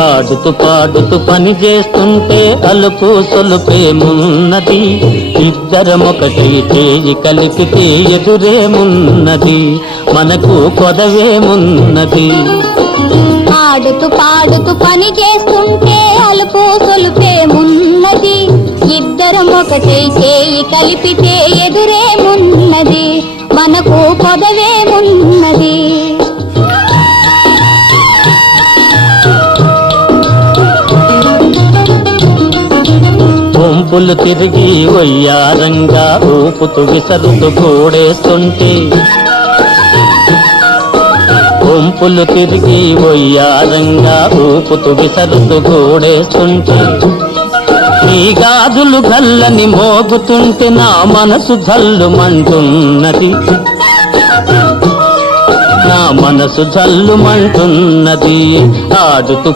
ఆడుతూ పాడుతూ పని చేస్తుంటే అలుపు సొలుపేమున్నది, ఇద్దరమొకటి చేయి కలిపితే ఎదురేమున్నది, మనకు కొదవేమున్నది. ఆడుతూ పాడుతూ పని చేస్తుంటే అలుపు సొలుపేమున్నది, ఇద్దరం ఒకటే చేయి కలిపితే ఎదురేమున్నది, మనకు కొదవేమున్నది. వంపులు తిరిగి వయ్యారంగా ఊపుతూ విసరుతూ కూడేస్తుంటే, వంపులు తిరిగి వయ్యారంగా ఊపుతూ విసరుతూ కూడేస్తుంటే, ఈ గాజులు గల్లని మోగుతుంటే నా మనసు జల్లుమంటున్నది, నా మనసు జల్లుమంటున్నది. ఆడుతూ